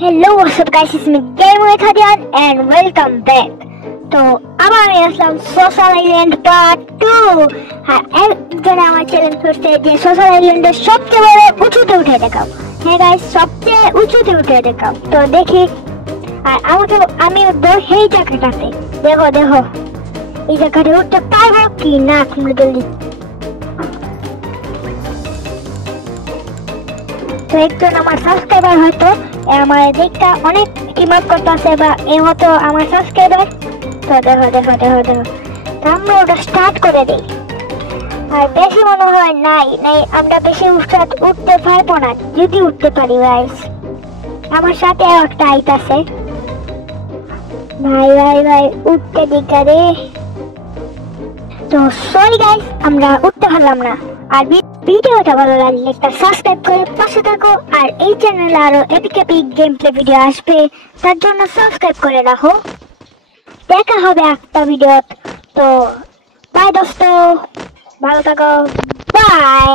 Hello, what's up guys, it's me Game with Hadian and welcome back. তো আবার আমি আসলাম social island part 2। হ্যাঁ, একজন আমার চ্যালেঞ্জ করছে যে সোশ্যাল আইল্যান্ডের সবচেয়ে বড় উঁচুতে উঠে দেখাও। হ্যাঁ গাইস, সবচেয়ে উঁচুতে উঠে দেখাও। তো দেখি, আর আমি উঠবো এই জায়গাটাতে। দেখো দেখো এই জায়গাটা উঠতে পারবো কি না। তোমরা জলদি তো একজন আমার সাবস্ক্রাইবার হয়তো আমার দেখটা অনেক টিমআপ করতেছে বা এই মতো আমার সাবস্ক্রাইবার। তো দেখো দেখো দেখো দেখো তো আমরা ওটা স্টার্ট করে দিই। আর বেশি মনে হয় নাই আমরা বেশি উঠতে পারবো না। যদি উঠতে পারি গাইস, আমার সাথে একটা আইট আছে ভাই ভাই ভাই, উঠতে দিকা রে। তো সরি গাইস, আমরা উঠতে পারলাম না। আর ভিডিওটা ভালো লাগলে একটা সাবস্ক্রাইব করে পাশে থাকো। আর এই চ্যানেলে আরো এপিক গেম প্লে ভিডিও আসবে, তার জন্য সাবস্ক্রাইব করে রাখো। দেখা হবে একটা ভিডিও। তো বাই দোস্ত, ভালো থাকো, বাই।